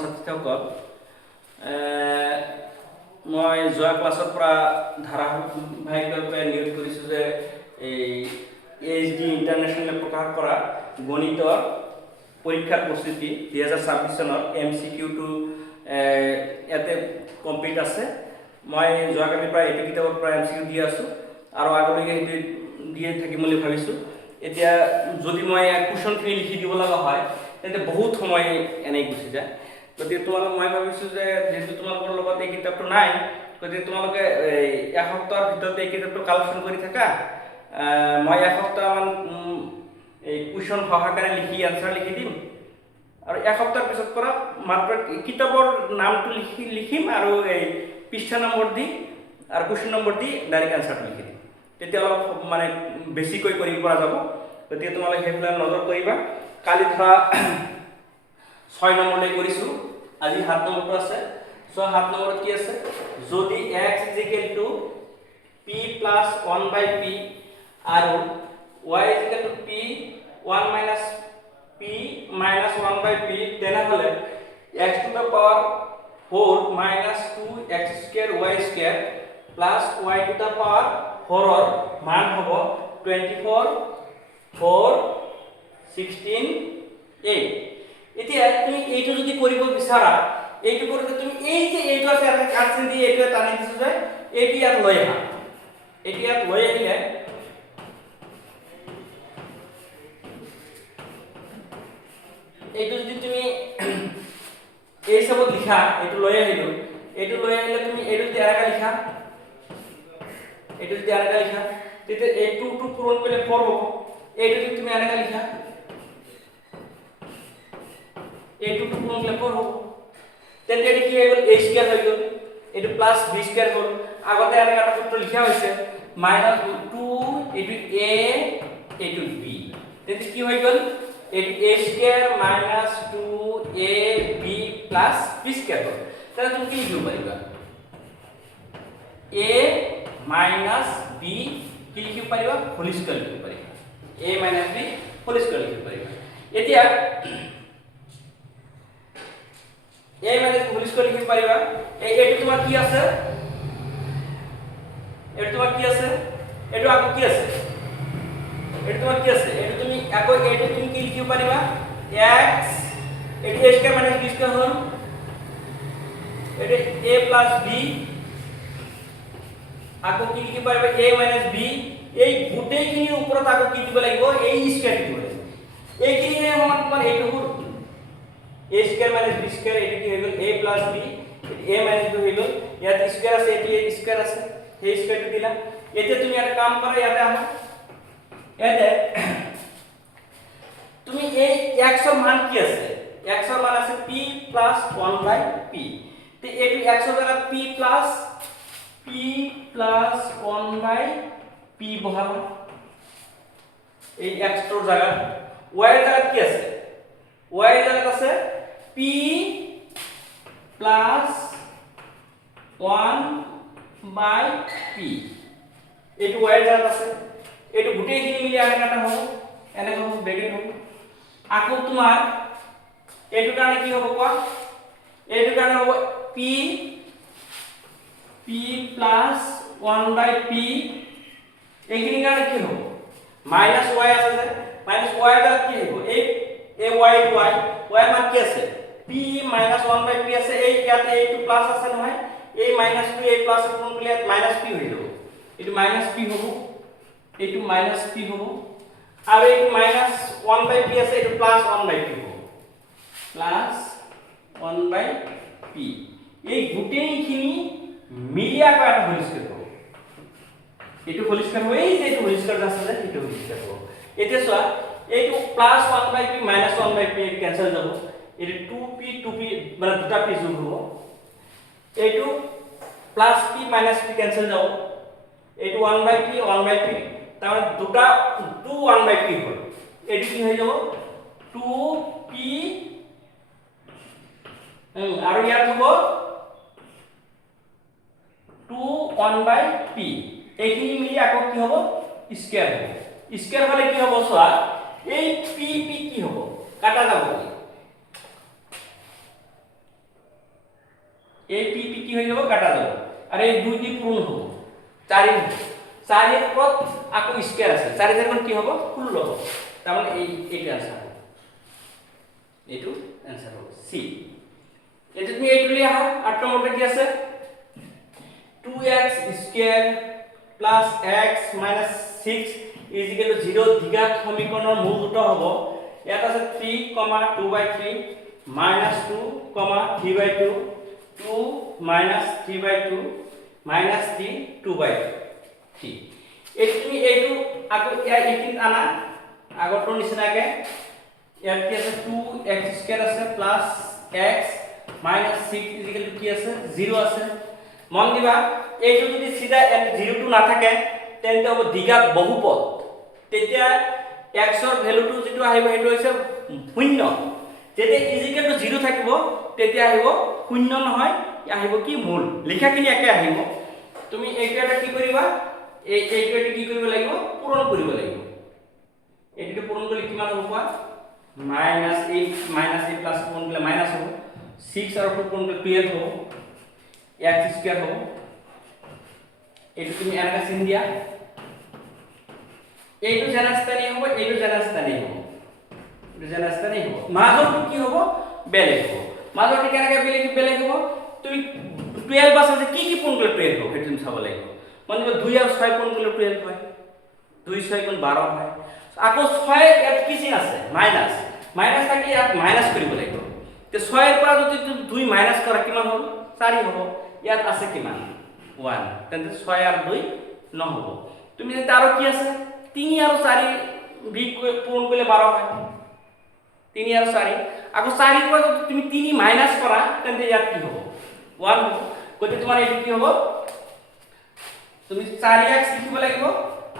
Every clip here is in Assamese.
ছাত্ৰীসকল মই যোৱা ক্লাছৰ পৰা ধাৰাবাহিকভাৱে নিয়োগ কৰিছোঁ যে এই এইচডি ইণ্টাৰনেশ্যনেলে প্ৰকাশ কৰা গণিতৰ পৰীক্ষাৰ প্ৰস্তুতি 2026 চনৰ MCQ2 ইয়াতে কমপ্লিট আছে। মই যোৱাকালিৰ পৰা এইটো কিতাপৰ পৰা MCQ দি আছোঁ আৰু আগলৈকে সেইটো দিয়ে থাকিম বুলি ভাবিছোঁ। এতিয়া যদি মই কুৱেশ্যনখিনি লিখি দিব লগা হয় তেন্তে বহুত সময় এনেই গুচি যায়। গতিকে তোমালোক মই ভাবিছোঁ যে যেহেতু তোমালোকৰ লগত এই কিতাপটো নাই, গতিকে তোমালোকে এসপ্তাহৰ ভিতৰতে এই কিতাপটো কালেকশ্যন কৰি থাকা। মই এসপ্তাহমান এই কুৱেশ্যন সহকাৰে লিখি এনচাৰ লিখি দিম আৰু এসপ্তাহৰ পিছত পৰা মাত্ৰ কিতাপৰ নামটো লিখিম আৰু এই পৃষ্ঠা নম্বৰ দি আৰু কুৱেশ্যন নম্বৰ দি ডাইৰেক্ট এনচাৰটো লিখি দিম। তেতিয়া অলপ মানে বেছিকৈ কৰিব পৰা যাব। গতিকে তোমালোকে সেইবিলাক নজৰ কৰিবা। কালি ধৰা 6 নম্বৰলৈ কৰিছোঁ, আজি 7 নম্বৰটো আছে। 7 নম্বৰত কি আছে? যদি x p plus 1/p আৰু y p 1 minus p minus 1/p তেনেহ'লে x to the power 4 minus 2x square y square plus y to the power 4 মান হ'ব 24 4 16 8। এতিয়া তুমি এইটো যদি কৰিব বিচাৰা, এইটো কৰোঁতে তুমি এই যে এইটো আছে এটা কাটচিন দি এইটো টানি দিছো যে এইটো ইয়াত লৈ আহা। এইটো ইয়াত লৈ আহিলে এইটো যদি তুমি এই হিচাপত লিখা, এইটো লৈ আহিলো, এইটো লৈ আহিলে তুমি এইটো যদি এনেকা লিখা, এইটো যদি এনেকা লিখা, তেতিয়া এই 2 2 পূৰণ কৰিলে 4 হ'ব। এইটো যদি তুমি এনেকা লিখা, a2 2 পূৰণ কৰিলে 4 হ'ব। তেন্তে এটো কি হৈ গ'ল? a স্কয়ার হৈ গ'ল, এটো প্লাস b স্কয়ার হ'ল। আগতে এনেকা এটা সূত্র লিখা হৈছে -2 এটো a এটো b। তেন্তে কি হৈ গ'ল? এটো a square - 2ab + b square হ'ল। তাহলে তুমি কি লিখিব পাৰিবা? a - b কি লিখিব পাৰিবা? হোল স্কয়াৰ লিখিব পাৰিবা। a - b হোল স্কয়াৰ লিখিব পাৰিবা। এতিয়া a - হোল স্কয়াৰ লিখিব পাৰিবা। এইটো তোমাৰ কি আছে? এইটো তোমাৰ কি আছে? এইটো আকৌ কি আছে? এইটো তোমাৰ কি আছে? এইটো তুমি আকৌ এইটো তুমি কি লিখিব পাৰিবা? x এইটো a স্কয়াৰ - b স্কয়াৰ হ'ল। এইটো a + b আকৌ কি লিখিব পাৰিবা? a - b। এই গোটেইখিনিৰ ওপৰত আকৌ কি দিব লাগিব? a স্কয়াৰ দিব লাগিব। এইখিনিহে সমান তোমাৰ এইটো হ'ল a স্কয়ার - b স্কয়ার। এটো কি হৈ গ'ল? a + b a - b হৈ গ'ল। ইয়াত স্কয়ার আছে, এটো a স্কয়ার আছে, সেই স্কয়ারটো দিলা। এতিয়া তুমি এটা কাম কৰা, ইয়াতে আহা। ইয়াতে তুমি এই x ৰ মান কি আছে? x ৰ মান আছে p + 1/p। তে এটো x ৰ জায়গা p + 1/p বহাবা। এই x ৰ জায়গা y ৰ জায়গা কি আছে? y ৰ জায়গা আছে p + 1/p। এইটো y ৰ জায়গা আছে। এইটো গোটেইখিনি মিলি এনেকা হ'ব, এনেকা হ'ব, ব্ৰেকেট হ'ব। আকৌ তোমাৰ এইটো কাৰণে কি হ'ব কোৱা? এইটো কাৰণে হ'ব p + 1/p। এইখিনি কাৰণে কি হ'ব? মাইনাস y আছে যে, মাইনাস y ৰ কি হ'ব? এই y মান কি আছে? p - 1/p আছে। এই ইয়াতে এইটো প্লাস আছে নহয়, এই মাইনাসটো এই প্লাস পূৰণ কৰিলে মাইনাস p হৈ যাব। এইটো মাইনাস p হ'ব, এইটো মাইনাস p হ'ব, আৰু এইটো -1/p আছে, এইটো প্লাস 1/p হ'ব, প্লাস 1/p। এই গোটেইখিনি মিলি আকৌ এটা হোল স্কয়ার হ'ব। এইটো হোল স্কয়ার হ'ব, এই যে এইটো হোল স্কয়ার আছে যে এইটো হোল স্কয়ার হ'ব। এতিয়া চোৱা, এইটো plus 1/p minus 1/p cancel যাব। এইটো 2p মানে দুটা p যোগ হ'ব। এইটো plus p minus p cancel যাব। এইটো 1/p 1/p, তাৰ মানে দুটা 2 1/p হ'ল। এইটো কি হৈ যাব? 2p আৰু ইয়াত হ'ব 2 1/p। এইখিনি মিলি আকৌ কি হ'ব? স্কয়ার হ'ব। স্কয়ার হলে কি হ'ব? চোৱা, এই p কি হ'ব? কাটা যাব। এই পি পি কি হয়ে যাব কাটা যাব আর এই 2 দি পূরণ হবে 4 4 এর পর আকো স্কয়ার আছে 4 এর কোন কি হবে 16 হবে তার মানে এইটা आंसर হবে এইটু आंसर হবে সি এটা তুমি এইটু লিয়া হয় 8 নম্বরটা কি আছে 2x square plus x minus 6 is equal to 0 দ্বিঘাত সমীকৰণৰ মূল দুটো হ'ব ইয়াত আছে 3, 2/3 minus 2, 3/2 2 minus 3/2 minus 3 2/3 এই তুমি এইটো আকৌ এইটো আনা আগৰটো নিচিনাকে ইয়াত কি আছে 2x² আছে plus x minus 6 is equal to কি আছে 0 আছে মন দিবা এইটো যদি সিধা 0 টু না থাকে তেন্তে হ'ব দ্বিঘাত বহুপদ তেতিয়া x ৰ ভ্যালুটো যেটো আহিব হেটো হৈছে 0 যেতিয়া ইজ ইকুয়াল টু 0 থাকিব তেতিয়া আহিব 0 নহয় আহিব কি মূল লিখাখিনি একে আহিব তুমি এইটা কি কৰিবা এইটা কি কৰিব লাগিব পূৰণ কৰিব লাগিব এইটো পূৰণ কৰিলে কিমান হ'ব কোৱা -a প্লাস পূৰণ কৰিলে মাইনাস হ'ব 6 আৰু 2 পূৰণ কৰিলে 12 হ'ব x² হ'ব এইটো তুমি এনেকা চিন দিয়া এইটো জানাস্থানী হ'ব এইটো জানাস্থানী হ'ব এইটো জানাস্থানী হ'ব মাজৰটো কি হ'ব বেলেগ হ'ব মাজৰটো কেনেকৈ বেলেগ হ'ব তুমি 12 আছে কি কি পূৰণ কৰিলে 12 হ'ব সেইটো তুমি চাব লাগিব মানে 2 আৰু 6 পূৰণ কৰিলে 12 হয় 2 6 গুণ 12 হয় আকৌ 6 ইয়াত কি চিন আছে মাইনাস মাইনাস থাকি ইয়াত মাইনাস কৰিব লাগিব তে 6 এৰ পৰা যদি 2 মাইনাস কৰা কিমান হ'ব 4 হ'ব ইয়াত আছে কিমান 1 তেন্তে 6 আৰু 2 নহব তুমি যদি আৰু কি আছে 3 আৰু 4 বি পূৰণ কৰিলে 12 হয় 3 আৰু 4 আকৌ 4 এৰ পৰা যদি তুমি 3 মাইনাস কৰা তেন্তে ইয়াত কি হ'ব 1 হ'ব গতে তোমাৰ এইটো কি হ'ব তুমি 4x লিখিব লাগিব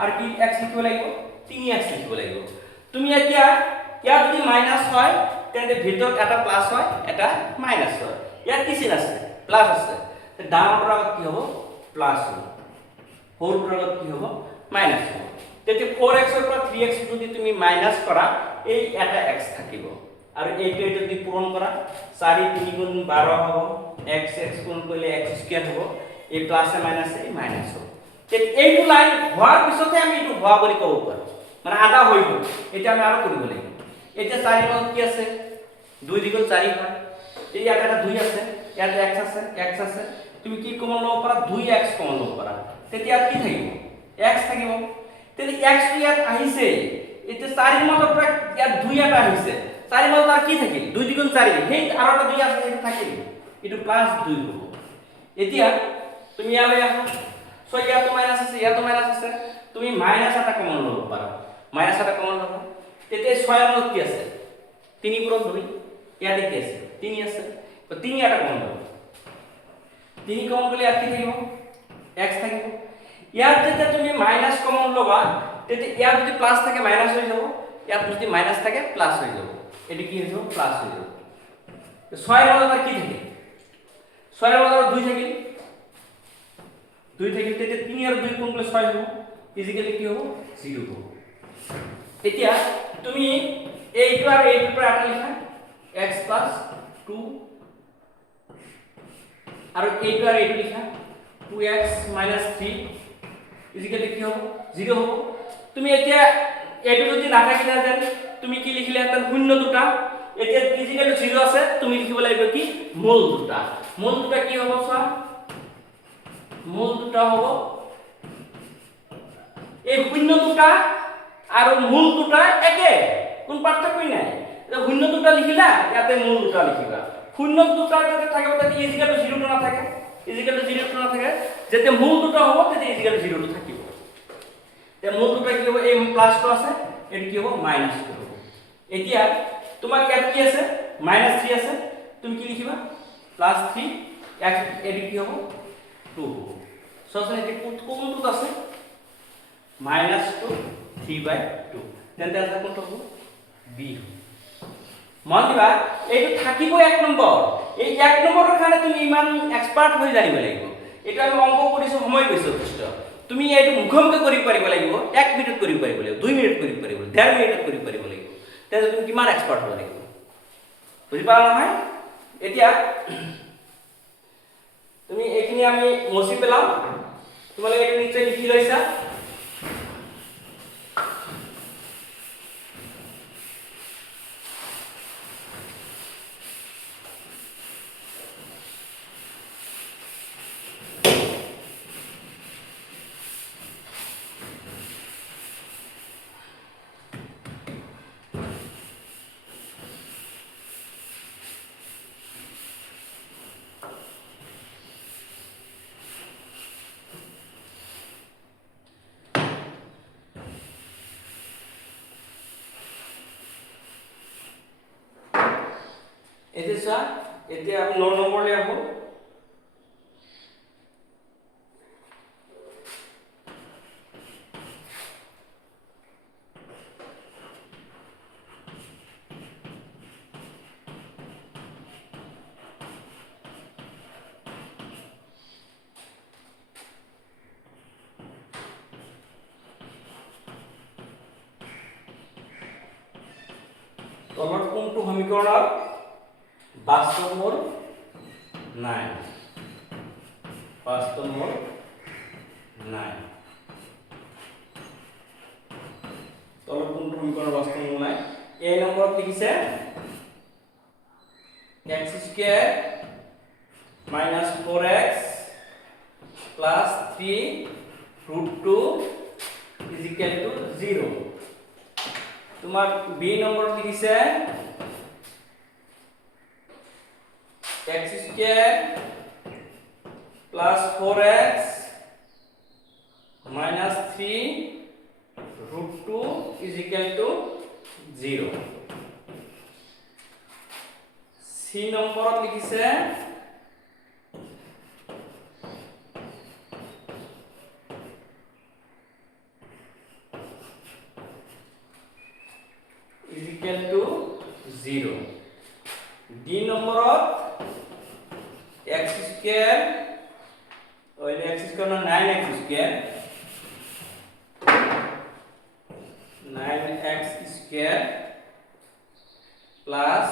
আর কি x লিখিব লাগিব 3x লিখিব লাগিব তুমি এতিয়া ইয়াত যদি মাইনাস হয় তেন্তে ভিতৰত এটা প্লাস হয় এটা মাইনাস হয় ইয়াত কি চিন আছে প্লাস আছে তে ডাঙৰ আগত কি হ'ব প্লাস হ'ব সৰুৰ আগত কি হ'ব মাইনাস হ'ব তেতে 4x এৰ পৰা 3x যদি তুমি মাইনাস কৰা এই এটা x থাকিব আৰু এইটো যদি পূৰণ কৰা 4 3 গুণ 12 হ'ব x পূৰণ কৰিলে x² হ'ব এই প্লাস এ মাইনাস হ'ব এইটো লাইন হোৱাৰ পিছতে আমি এইটো হোৱা বুলি ক'ব পাৰো মানে আধা হৈ গ'ল এটা আমি আৰু কৰিব লাগিব এতিয়া 4 ৰ কি আছে 2 দ্বিগুণ 4 হয় এই ইয়াত এটা 2 আছে ইয়াত x আছে তুমি কি কমন লব পাৰা 2x কমন লব পাৰা তেতিয়া কি থাকিব x থাকিব তেতি x টো ইয়াত আহিছে এতিয়া 4 ৰ মাজৰ পৰা ইয়াত 2 এটা আহিছে 4 ৰ মাজত কি থাকিল 2 দ্বিগুণ 4 হেই আৰু এটা 2 আছে এটা থাকিল এটো প্লাস 2 হ'ব এতিয়া তুমি ইয়ালৈ আহা সো ইয়াতো মাইনাস আছে তুমি মাইনাস এটা কমন লব পাৰা মাইনাস এটা কমন লবা তেতিয়া 6 এর মধ্যে কি আছে 3 গুণ 2 ইয়াতে কি আছে 3 আছে তো 3 এটা কমন লব 3 কমন করলে ইয়াত কি থাকিব x থাকিব ইয়াত যেতিয়া তুমি মাইনাস কমন লবা তেতিয়া ইয়াত যদি প্লাস থাকে মাইনাস হৈ যাব ইয়াত যদি মাইনাস থাকে প্লাস হৈ যাব এটি কি হৈ যাব প্লাস হৈ যাব তো 6 এর মধ্যে কি থাকে 6 এর মধ্যে 2 থাকিল 2 থেকে তেতে 3 আর 2 কোন করলে 6 হবে ইজিক্যালি কি হবে 0 হবে এতিয়া তুমি এইটো আর এইটো পর আটা লিখা x 2 আর এইটো আর এইটো লিখা 2x 3 ইজিক্যালি কি হবে 0 হবে তুমি এতিয়া এইটো যদি না থাকে না জানি তুমি কি লিখিলে এটা শূন্য দুটা এতিয়া ইজিক্যালি 0 আছে তুমি লিখিব লাগিব কি মূল দুটা কি হবে স্যার মূল দুটা হ'ব এই শূন্য দুটা আৰু মূল দুটা একে কোন পাৰ্থক্য নাই এটা শূন্য দুটা লিখিলা ইয়াতে মূল দুটা লিখিবা শূন্য দুটা যদি থাকে তাতে ইজিক্যাল টু 0 টো না থাকে ইজিক্যাল টু 0 টো না থাকে যেতে মূল দুটা হ'ব তেতে ইজিক্যাল টু 0 টো থাকিব তে মূল দুটা কি হ'ব এই প্লাস টো আছে এটি কি হ'ব মাইনাস টো হ'ব এতিয়া তোমাৰ ইয়াত কি আছে -3 আছে তুমি কি লিখিবা +3 x এটি কি হ'ব 2 হ'ব সসনে এটি কোনটো আছে -2 3/2 তেন্তে আনসার কোনটো হ'ব b মন দিবা এইটো থাকিব এক নম্বৰ এই এক নম্বৰৰ কাৰণে তুমি ইমান এক্সপাৰ্ট হৈ জানিব লাগিব এটা আমি অংক কৰিছো সময় গৈছে যথেষ্ট তুমি এইটো মুখমুখি কৰিব পাৰিব লাগিব 1 মিনিট কৰিব পাৰিব লাগিব 2 মিনিট কৰিব পাৰিব 1.5 মিনিট কৰিব পাৰিব লাগিব তেন্তে তুমি কিমান এক্সপার্ট হ'ব লাগিব বুজি পালা নহয় এতিয়া তুমি এইখিনি আমি মচি পেলাম তোমালোকে এইটো নিশ্চয় লিখি লৈছা এতিয়া এতিয়া আমি 9 নম্বৰলৈ আহো তলত কোনটো সমীকৰণত বাস্তৱ মূল নাই বাস্তৱ মূল নাই তলত কোনটো সমীকৰণৰ বাস্তৱ মূল নাই এই নম্বৰত লিখিছে x square minus 4x plus 3 root 2 is equal to 0 তোমার b নম্বর লিখিছে x square plus 4x minus 3 root 2 is equal to 0 c নম্বৰত লিখিছে is equal to 0 d নম্বৰত x স্কয়ার ওইলে x স্কয়ার না 9x square 9x square plus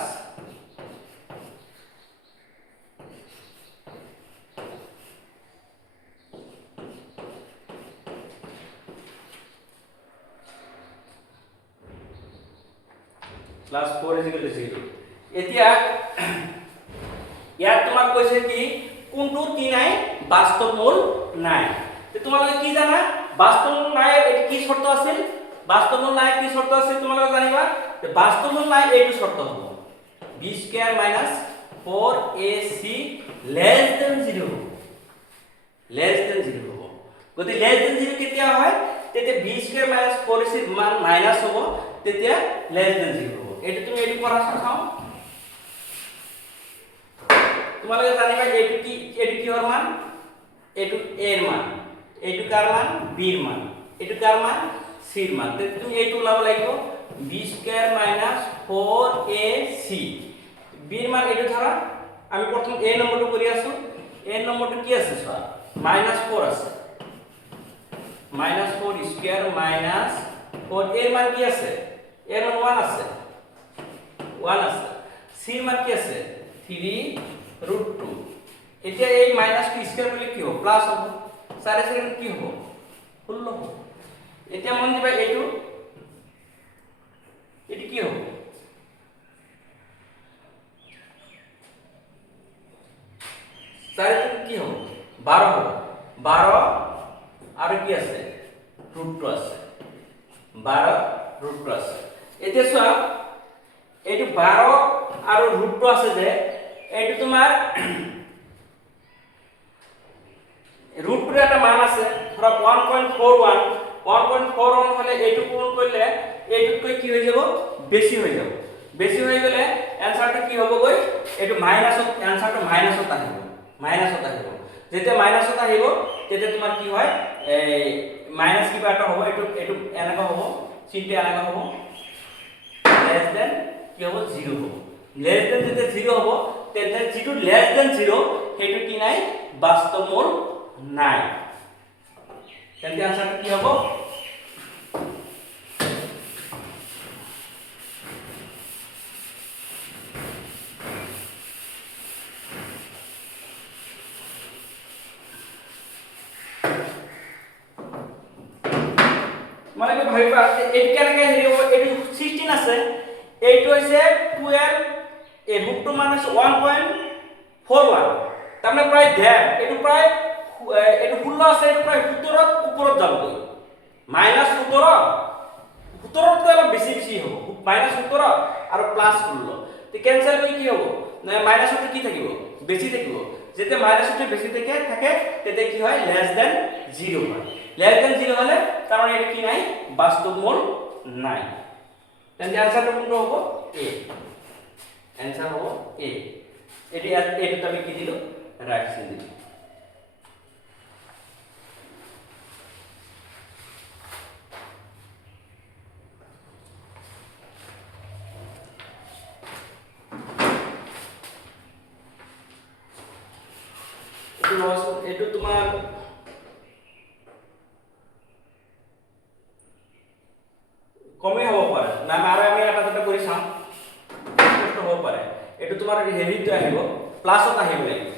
plus 4 is equal to 0 এতিয়া ইয়াত তোমাক কৈছে কি কোনটো কি নাই বাস্তৱ মূল নাই তে তোমালোকে কি জানা বাস্তৱ মূল নাই এটি কি শৰ্ত আছিল বাস্তৱ মূল নাই কি শৰ্ত আছে তোমালোকে জানিবা যে বাস্তৱ মূল নাই এইটো শর্ত হ'ব b square minus 4ac less than 0 হ'ব গতি less than 0 কেতিয়া হয় তেতিয়া b স্কয়ার minus 4ac মান মাইনাস হ'ব তেতিয়া less than 0 হ'ব এটো তুমি এটো কৰা চাও তোমালোকে জানিবা এটো কি হৰ মান এটো a এর মান এটো কার মান b এর মান এটো কার মান c এর মান তুমি এটো ওলাব লাগিব b square minus 4ac b এর মান এটো ধৰা আমি প্ৰথম a নম্বৰটো কৰি আছো a নম্বৰটো কি আছে চোৱা -4 আছে -4 স্কয়ার minus 4 এর মান কি আছে এর মান 1 আছে 1 আছে c এর মান কি আছে 3 root 2 এতিয়া এই -2 স্কয়ার বলে কি হ'ব প্লাস হ'ব 4 সেকেন্ড কি হ'ব 16 হ'ব এতিয়া মন দিবা এটো কি হ'ব 4 কি হ'ব 12 হ'ব 12 আৰু কি আছে root 2 আছে 12 root 2 আছে এতিয়া চোৱা এইটো 12 আৰু root 2 আছে যে এইটো তোমাৰ root 2 এটা মান আছে ধৰা 1.41 হলে এইটো পূৰণ কৰিলে এইটোতকৈ কি হৈ যাব বেছি হৈ গলে এনসারটো কি হ'ব গৈ এইটো মাইনাসত এনসারটো মাইনাসত আহিব যেতিয়া মাইনাসত আহিব তেতিয়া তোমাৰ কি হয় এই মাইনাস কিবা এটা হ'ব এইটো এনেকা হ'ব চিনটো এনেকা হ'ব লেস দেন কি হ'ব 0 হ'ব লেস দেন যেতিয়া 0 হ'ব তেতিয়া যেটো লেস দেন 0 সেইটো কি নাই বাস্তৱ মূল নাই তেন্তে আনসাৰটো কি হ'ব মানে কি ভাবিবা এই কেনেকে হেৰি হ'ব এইটো 16 আছে এইটো হৈছে 12 এই বুকটো মানে 1.41 তাৰমানে প্ৰায় ডেৰ এইটো প্ৰায় এইটো 16 আছে এইটো প্ৰায় 17 ওপৰত যাবগৈ -17 17তকৈ অলপ বেছি বেছি হ'ব -17 আৰু +16 তে কেনসেল কৰি কি হ'ব না মাইনাসটো কি থাকিব বেছি থাকিব যেতিয়া মাইনাসটো বেছি থাকে তেতে কি হয় লেস দেন 0 হয় লেস দেন 0 হলে তার মানে এটা কি নাই বাস্তব মূল নাই তেন্তে आंसरটো কোনটো হ'ব a आंसर হ'ব a এটো আমি কি দিলো রাইট সাইড দিলো এটো তোমার কমে হ'ব পাৰে না আৰু আমি এটা দুটা কৰি চাম কষ্ট হ'ব পাৰে এটো তোমাৰ হেভিটো আহিব প্লাছত আহিব লাগিব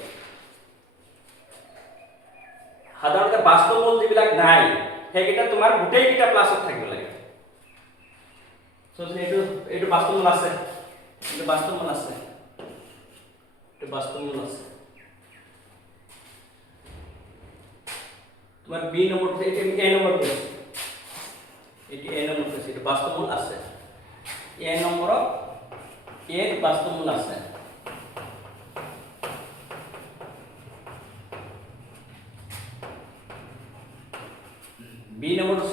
সাধাৰণতে বাস্তৱ মূল যিবিলাক নাই সেইকেইটা তোমাৰ গোটেইকেইটা প্লাছত থাকিব লাগে সো এটো বাস্তৱ মূল আছে এটো বাস্তৱ মূল আছে এটো বাস্তৱ মূল আছে তোমার বি নম্বর থেকে এ নম্বর পেয়েছি এটি এ নম্বর পেয়েছি এটা বাস্তবমূল আছে এ নম্বর এর বাস্তবমূল আছে বি নম্বর 6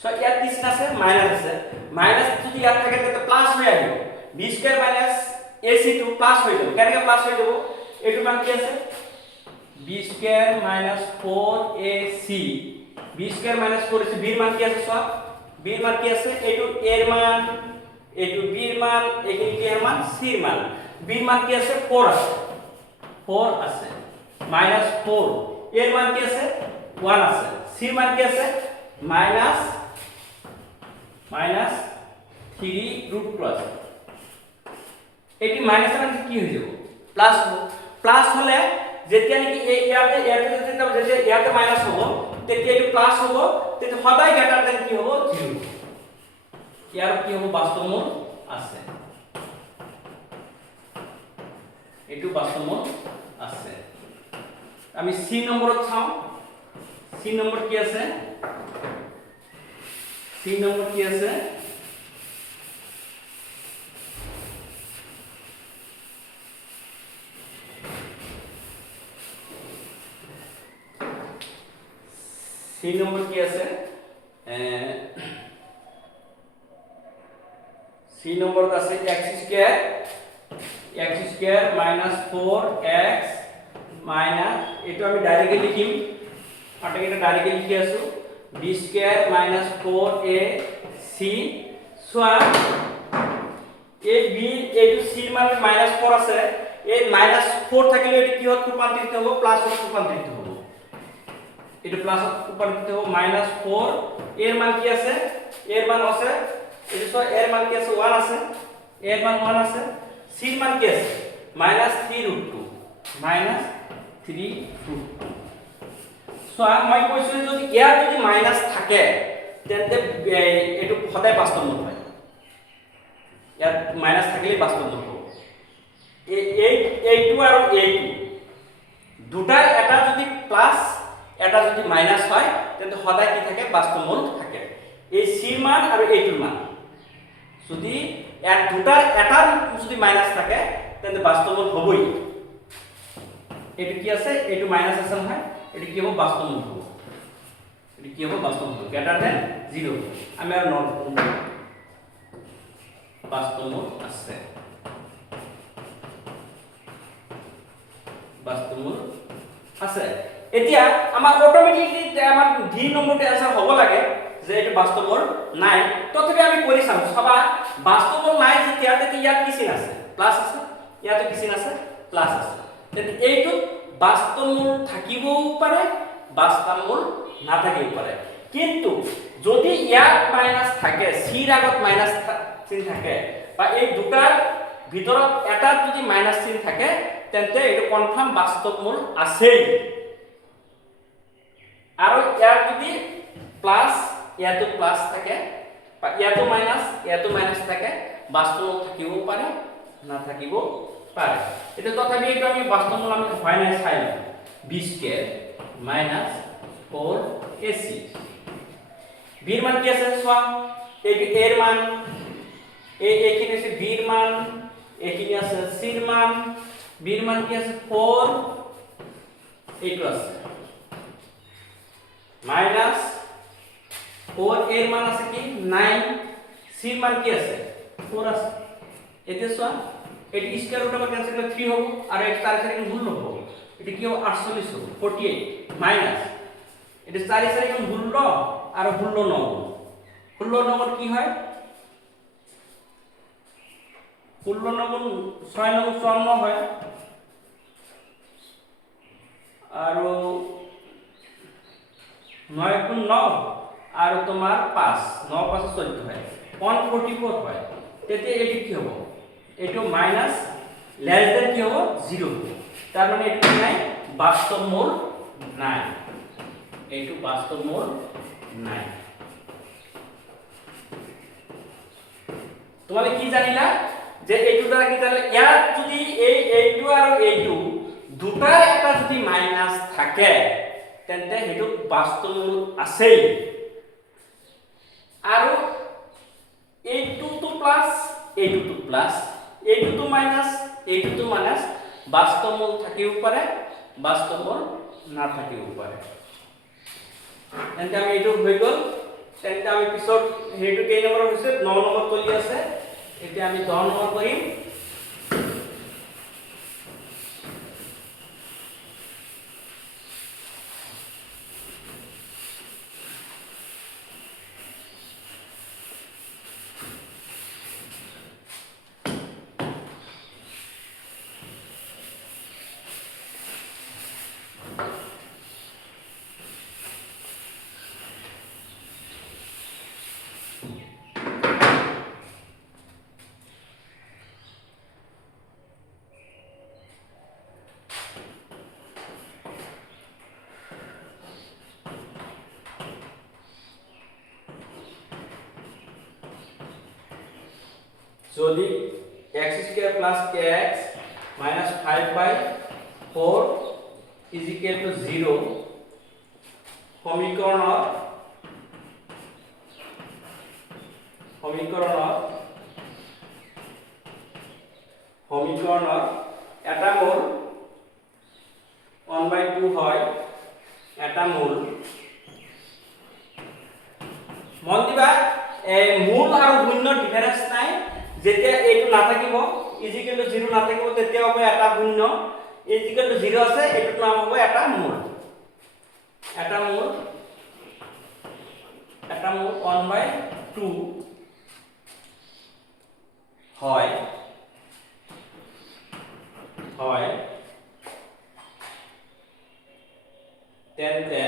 সো ইয়াত কি আছে মাইনাস আছে মাইনাস যদি ইয়াত থাকে তাহলে প্লাস হয়ে আসবে b square minus ac2 plus হয়ে যাবে কেন প্লাস হয়ে যাব এটু মান কি আছে b square minus 4ac b square minus 4ac b এর মান কি আছে সব b এর মান কি আছে এটু a এর মান এটু b এর মান এখানে কি এর মান c এর মান b এর মান কি আছে 4 আছে 4 আছে মাইনাস 4 এর মান কি আছে 1 আছে c এর মান কি আছে মাইনাস 3 রুট প্লাস এটি মাইনাস এর কি হয়ে যাব প্লাস প্লাস হলে যেতিয়া নাকি এই ইয়াতে যেতিয়া ইয়াতে মাইনাস হ'ব তেতিয়া এটি প্লাস হ'ব তেতিয়া সদায় গ্রেটার দেন কি হ'ব 0 ইয়াৰ কি হ'ব বাস্তব মূল আছে এটু বাস্তব মূল আছে আমি সি নম্বৰত চাও সি নম্বৰ কি আছে সি নম্বৰ কি আছে সি নম্বৰ কি আছে সি নম্বৰত আছে x square minus 4x minus এটো আমি ডাইরেক্টলি লিখিম আটা এটা ডাইরেক্টলি লিখি আছো b স্কয়ার মাইনাস 4ac সোয়া এ b এটো c মানে মাইনাস 4 আছে এই মাইনাস 4 থাকিলে এটি কি হত রূপান্তরিত হবে প্লাস হত রূপান্তরিত হবে এটা প্লাস হত রূপান্তরিত হবে মাইনাস 4 এর মান কি আছে এর মান আছে এটি সো এর মান কি আছে 1 আছে এর মান 1 আছে c এর মান কি আছে -3√2 -3√2 সো মই কৈছো যদি ইয়াৰ যদি মাইনাস থাকে তেন্তে এটো সদায় বাস্তব মূল হয় ইয়াত মাইনাস থাকিলে বাস্তব মূল হ'ব এইটো আৰু এইটো দুটাৰ এটা যদি প্লাস এটা যদি মাইনাস হয় তেন্তে সদায় কি থাকে বাস্তব মূল থাকে এই c মান আৰু এইটোৰ মান যদি এর দুটার এটার যদি মাইনাস থাকে তেন্তে বাস্তব মূল হবই এটো কি আছে এটো মাইনাস আছে নহয় এটো কি হবে বাস্তব মূল হবে এটো কি হবে বাস্তব মূল গ্রেটার দেন 0 আমি আর নট বাস্তব মূল আছে বাস্তব মূল আছে এতিয়া আমার অটোমেটিকলি আমার ডি নম্বরতে आंसर হ'ব লাগে যে এটা বাস্তব মূল নাই তথাপি আমি কৰি চাম সবা বাস্তব মূল নাই যেতিয়া তেতিয়া ইয়াত কি চিন আছে প্লাস আছে ইয়াতে কি চিন আছে প্লাস আছে তেনে এইটো বাস্তব মূল থাকিবও পাৰে বাস্তব মূল না থাকিবও পাৰে কিন্তু যদি ইয়াত মাইনাস থাকে সিৰ আগত মাইনাস চিন থাকে বা এই দুটাৰ ভিতৰত এটা যদি মাইনাস চিন থাকে তেন্তে এইটো কনফাৰ্ম বাস্তব মূল আছেই। আৰু ইয়াৰ যদি প্লাস ইয়াতো প্লাস থাকে বা ইয়াতো মাইনাস থাকে, বাস্তব মূল থাকিব পাৰে না থাকিব পাৰে। এটা তথাপি এইটো আমি বাস্তব মূল আমি হয় নাই চাই লওঁ। b square minus 4ac b এর মান কি আছে সোয়া, এই এর মান এইখিনি আছে b এর মান, এইখিনি আছে c এর মান, b এর মান কি আছে 4, এইটো আছে মাইনাস 4 এর মান আছে কি 9, c এর মান কি আছে 4 আছে। এতে সোয়া এটি স্কয়ার রুট আবার ক্যান্সেল করলে 3 হবে, আর এর 4 4 গুণ হবে, এটা কি হবে 48 হবে 48 মাইনাস এটা 4 4 গুণ ভুল আর ভুল 9 16 নম্বর কি হয় 16 গুণ 6 গুণ 54 হয়, আর 9 গুণ 9 আর তোমার 5 9 5 14 হয় 144 হয়। তেতে এটি কি হবে, এটো মাইনাস লেস দেন কি হবে 0 হবে, তার মানে এটো কি নাই বাস্তব মূল নাই, এইটো বাস্তব মূল নাই। তোমালে কি জানিলা যে এইটো দ্বারা কি জানলে ইয়ার যদি এইটো আর এইটো দুটার একটা যদি মাইনাস থাকে তেন্তে হেতু বাস্তব মূল আছেই, আর এইটো তো প্লাস এইটো তো প্লাস এইটো তো মাইনাস এইটো তো মাইনাস, বাস্তব মূল থাকিব পারে বাস্তব মূল না থাকিব পারে। তেন্তে আমি এইটো হৈ গল, তেন্তে আমি পিছত হেতু কেই নম্বৰ হৈছে 9 নম্বৰ চলি আছে, এতিয়া আমি 10 নম্বৰ কৰিম। যদি x square plus kx minus 5/4 is equal to 0 সমীকৰণৰ এটা মূল 1/2 হয়, এটা মূল মন দিবা মূল আৰু শূন্য ডিফারেন্স নাই, যেতিয়া এইটো না থাকিব ইজিক্যাল টু 0 না থাকিব তেতিয়া হবে এটা শূন্য, ইজিক্যাল টু 0 আছে এইটো নাম হবে এটা মূল 1/2 হয় তেন্তে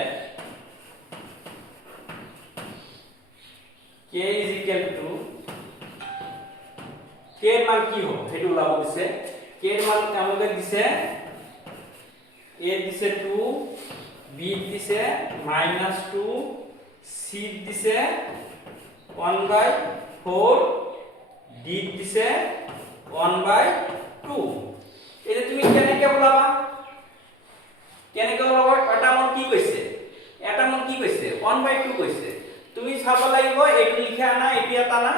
k is equal to k এর মান কি হবে সেটা ওলাব দিছে, k এর মান আমাদের দিছে a দিছে 2, b দিছে -2, c দিছে 1/4, d দিছে 1/2। এটা তুমি কেনেকে ওলাবা এটা মন কি কইছে 1/2 কইছে, তুমি চাব লাগিব এইটো লিখা না এটি এটা না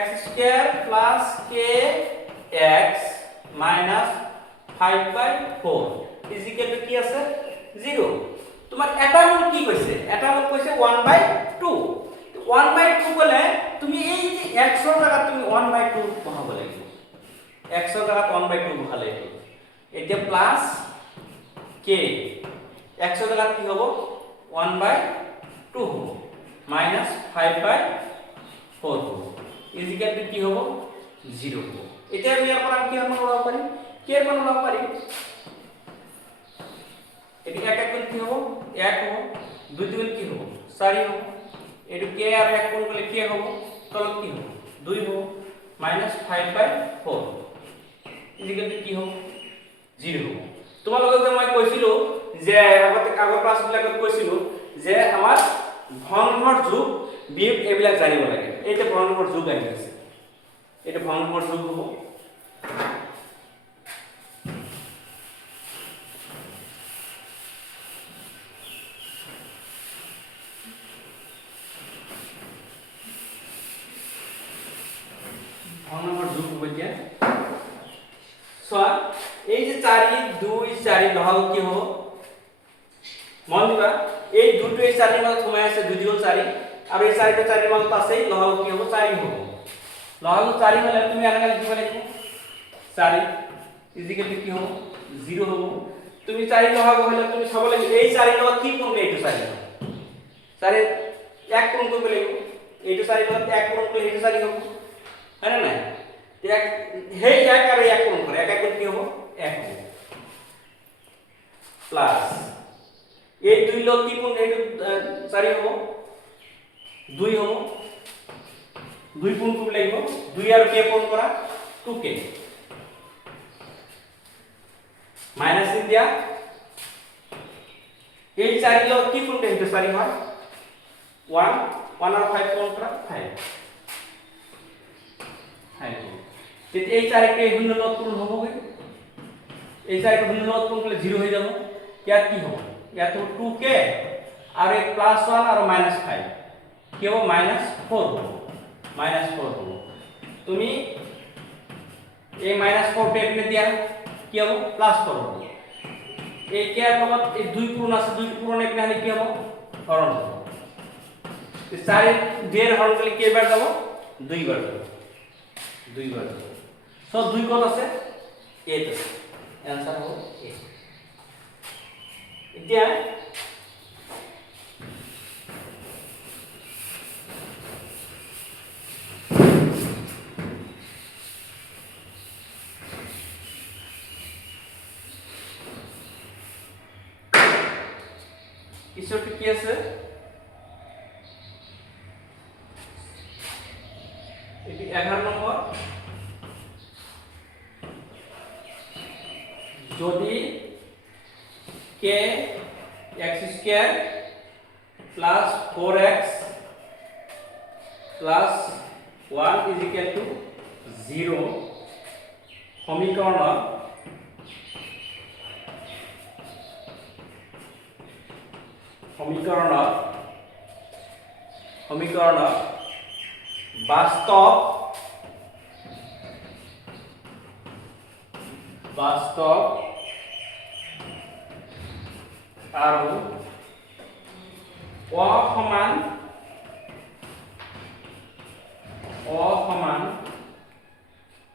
x square plus k x minus 5/4 is equal to কি আছে 0। তোমার এটা মূল কি কইছে 1/2, 1/2 বলে তুমি এই যে x এর জায়গা তুমি 1/2 বহাব লাগিব, x এর জায়গা 1/2 বহালে এটা প্লাস k x এর জায়গা কি হবে 1/2 হবে মাইনাস 5/4 হবে ইজ ইকুয়াল টু কি হবে 0 হবে। এটা আমি এর পর আমি কি মান ওলাব পারি k এর মান ওলাব পারি, এটি এক এক গুণ কি হবে 1 হবে, 2 গুণ কি হবে 4 হবে, এটি k আর 1 গুণ করলে কি হবে তলত কি হবে 2 হবে মাইনাস 5/4 ইজ ইকুয়াল টু কি হবে 0 হ'ব তোমালোকক যে মই কৈছিলো যে আগৰ ক্লাছবিলাকত কৈছিলো যে আমাৰ ভগ্নাংশৰ যোগ বিয়োগ এইবিলাক জানিব লাগে এইটো ভগ্নাংশৰ যোগ আহি আছে এইটো ভগ্নাংশৰ যোগ হ'ব ভগ্নাংশৰ যোগ হ'ব এতিয়া চোৱা এই যে 4 2 4 লহাও কি হ'ব মন দিবা এই দুটো এই 4 মাজত সোমাই আছে 2 গুণ 4 আৰু এই 4 টো 4 মাজত আছে লহাও কি হ'ব 4 হ'ব লহাও 4 হলে তুমি আনকা লিখিব লাগিব 4 ইজিক্যাল কি হ'ব 0 হ'ব তুমি 4 লহাও হলে তুমি চাব লাগিব এই 4 লগত কি কোণ এইটো 4 4 এক কোণ কৰিব লাগিব এইটো 4 লগত এক কোণ কৰিলে এইটো 4 হ'ব है ना एक हे एक और एक कोण करे एक कोण কি হবে এক হবে প্লাস এই দুই লগ কি কোণ এইটো 4 হ'ব 2 হ'ব 2 কোণ কৰিব লাগিব 2 আৰু কে কোণ কৰা 2k মাইনাস দিয়া এই 4 লগ কি কোণ এইটো 4 হয় 1 1 আৰু 5 কোণ কৰা 5 তেতিয়া এই 4 কে শূন্য লগত পূৰণ হ'বগে এই 4 কে শূন্য লগত পূৰণ কৰিলে 0 হৈ যাব ইয়াত কি হ'ব ইয়াত 2k আৰু এই +1 আৰু -5 কি হ'ব -4 হ'ব -4 হ'ব তুমি এই -4 কে এপিনে দিয়া কি হ'ব +4 হ'ব এই কে লগত এই 2 পূৰণ আছে 2 পূৰণ এপিনে হলে কি হ'ব হৰণ হ'ব 4 2 হৰণ কৰিলে কেইবাৰ যাব 2 বাৰ যাব 2 বাৰ যাব সো 2 কত আছে 8 আছে आंसर हो 8 এতিয়া কিছটো কি আছে এটি 11 নম্বর যদি k x² plus 4x plus 1 is equal to 0 সমীকরণ বাস্তব আৰু অসমান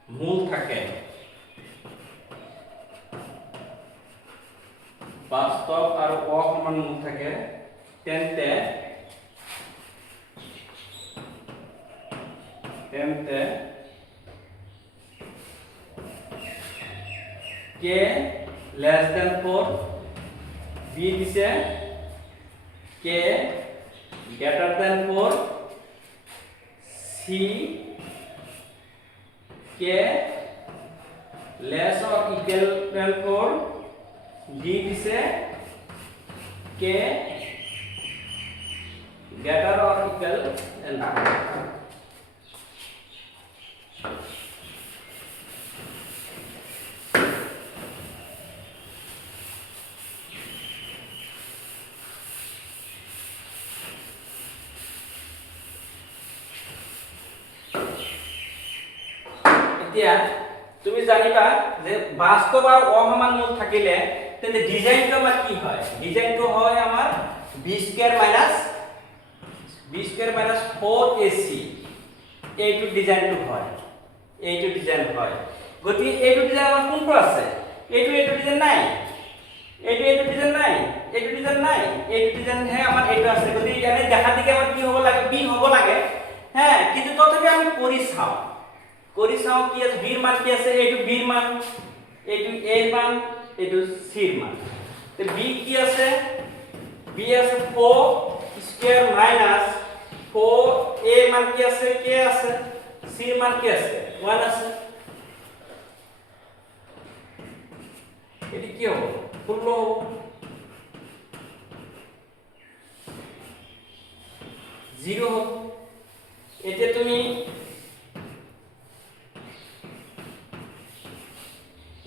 মূল থাকে বাস্তব আৰু অসমান মূল থাকে তেন্তে k less than 4 b দিছে k greater than 4 c k less or equal than 4 d দিছে k greater or equal than 4 এতিয়া তুমি জানিবা যে বাস্তব আর অসমান মূল থাকিলে তেনে ডিজাইনটো আমাৰ কি হয় ডিজাইনটো হয় আমাৰ b² - 4ac এইটো ডিজাইনটো হয় গতি এইটো ডিজাইন আমাৰ কোনটো আছে এইটো ডিজাইন নাই এইটো ডিজাইন হে আমাৰ এইটো আছে গতি এনে দেখা দিকে আমাৰ কি হ'ব লাগে b হ'ব লাগে হ্যাঁ কিন্তু তথাপি আমি কৰি চাও কি আছে b ৰ মান কি আছে এইটো b ৰ মান এইটো a ৰ মান এইটো c ৰ মান তে b কি আছে b আছে 4² minus 4 a মান কি আছে k আছে c ৰ মান কি আছে 1 আছে এটি কি হবে 16 হবে 0 হবে এতে তুমি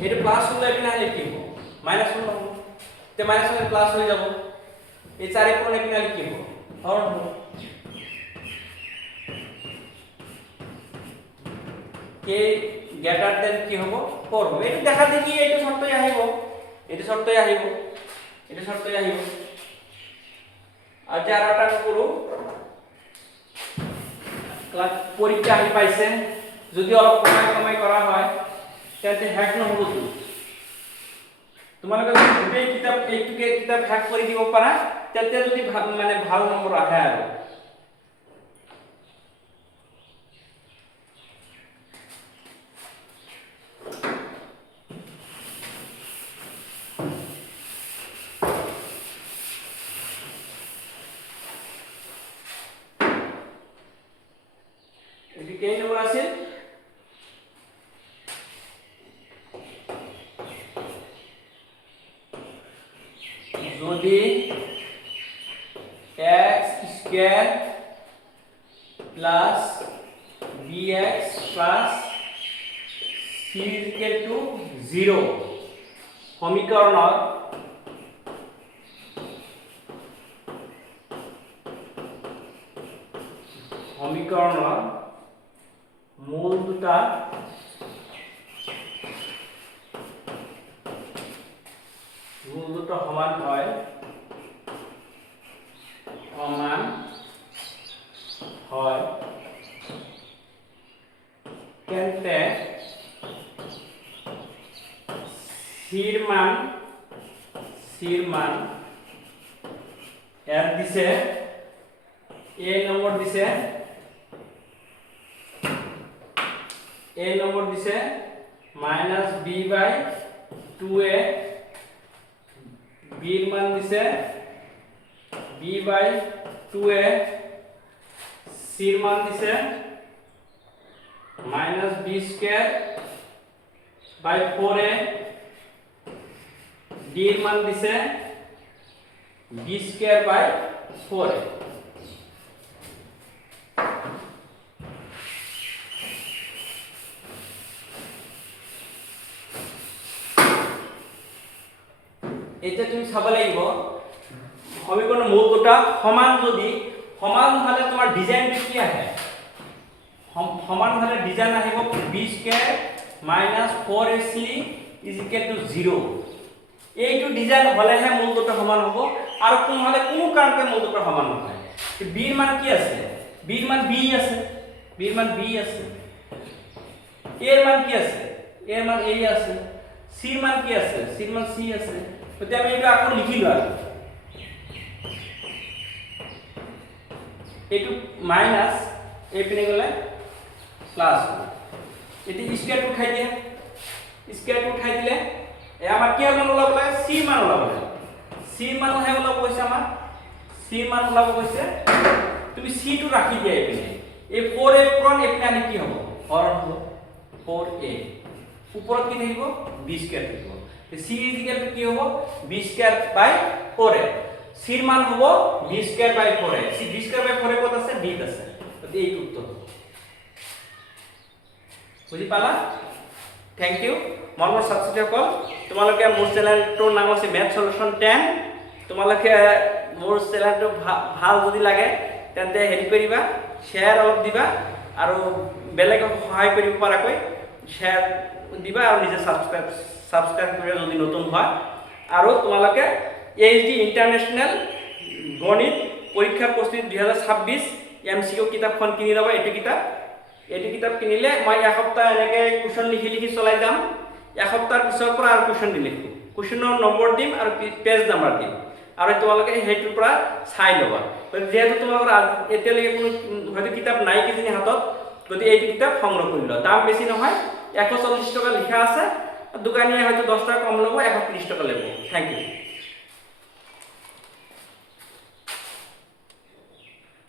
এটা প্লাস হলে এটা না হলে কি হবে মাইনাস হলে হবে তে মাইনাস হলে প্লাস হয়ে যাব এই 4 এর কোন এটা না হলে কি হবে হর হবে কে গ্রেটার দেন কি হবে 4 হবে এটা দেখা দেখি এটা শর্তই আহিব এটা শর্তই আহিব এটা শর্তই আহিব আর যারাটা করু ক্লাস পরীক্ষা আহি পাইছে যদি অলপ কমাই করা হয় তাতে হ্যাক নহব তো তোমালোকে গোটেই কিতাপ একটুকে কিতাপ হ্যাক করে দিব পারা তাতে যদি মানে ভালো নম্বর আহে আর এটি কে নম্বর আছে যদি x square plus bx plus c equal to 0 সমীকৰণৰ মূল দুটা সমান হয় তেন্তে সির মান এর দিছে a নম্বর দিছে -b/2a b এর মান দিছে b/2a c এর মান দিছে -b²/4a d এর মান দিছে b²/4a এটা তুমি চাব লাগিব সমীকরণ মূল দুটা সমান যদি সমান হলে তোমার ডিজাইনটো কি আহে সমান হলে ডিজাইন আহিব b² - 4ac = 0 এইটো ডিজাইন হলেহে মূল দুটা সমান হ'ব আর কোন হলে কোনো কারণে মূল দুটা সমান নহয় b এর মান কি আছে b এর মান b আছে b এর মান b আছে a এর মান কি আছে a এর মান a আছে c এর মান কি আছে c এর মান c আছে তো আমি এটা আকৌ লিখিলো আর এটু মাইনাস এ পিনে গলে প্লাস এটি স্কয়ার উঠাই দিয়া স্কয়ার উঠাই দিলে এ আমার কি মান ওলাবলে c মান ওলাবলে c মান হে ওলাব কইছে আমার c মান ওলাব কইছে তুমি c টু রাখি দিয়া এ পিনে এই 4a কোন এপিনে আনি কি হবে হরণ হলো 4a উপর কি থাকিব b স্কয়ার থাকিব c ইকুয়াল টু কি হবো b স্কয়ার বাই 4a c এর মান হবো b স্কয়ার বাই 4a c b স্কয়ার বাই 4a কত আছে d আছে তো এই উত্তর বুঝি পালা থ্যাংক ইউ মনৰ ছাত্ৰী সকল তোমালোকে মোৰ চেনেলটোৰ নাম আছে ম্যাথ সলিউশন 10 তোমালোকে মোৰ চেনেলটো ভাল যদি লাগে তেন্তে হেৰি কৰিবা শেয়াৰ অলপ দিবা আৰু বেলেগক সহায় কৰিব পৰাকৈ শেয়াৰ দিবা আৰু নিজে সাবস্ক্রাইব করে যদি নতুন হয় আর তোমালোকে এইচডি ইন্টারন্যাশনাল গণিত পরীক্ষার প্রস্তুতি 2026 এমসিকিউ কিতাপখন কিনি লবা এটি কিতাপ কিনিলে মই এক সপ্তাহ এনেকে কোশ্চন লিখি চলাই যাম এক সপ্তাহৰ পিছৰ পৰা আৰু কোশ্চন লিখিম কোশ্চনৰ নম্বৰ দিম আৰু পেজ নাম্বাৰ দিম আৰু তোমালোকে হেইটোৰ পৰা চাই লবা যেহেতু তোমালোকৰ এতিয়ালৈকে কোনো হয়তো কিতাপ নাই কিজানি হাতত গতি এই কিতাপ সংগ্ৰহ কৰি লোৱা দাম বেছি নহয় 140 টাকা লিখা আছে দোকানীয়ে হয়তো 10 টাকা কম লব 130 টাকা লব থ্যাংক ইউ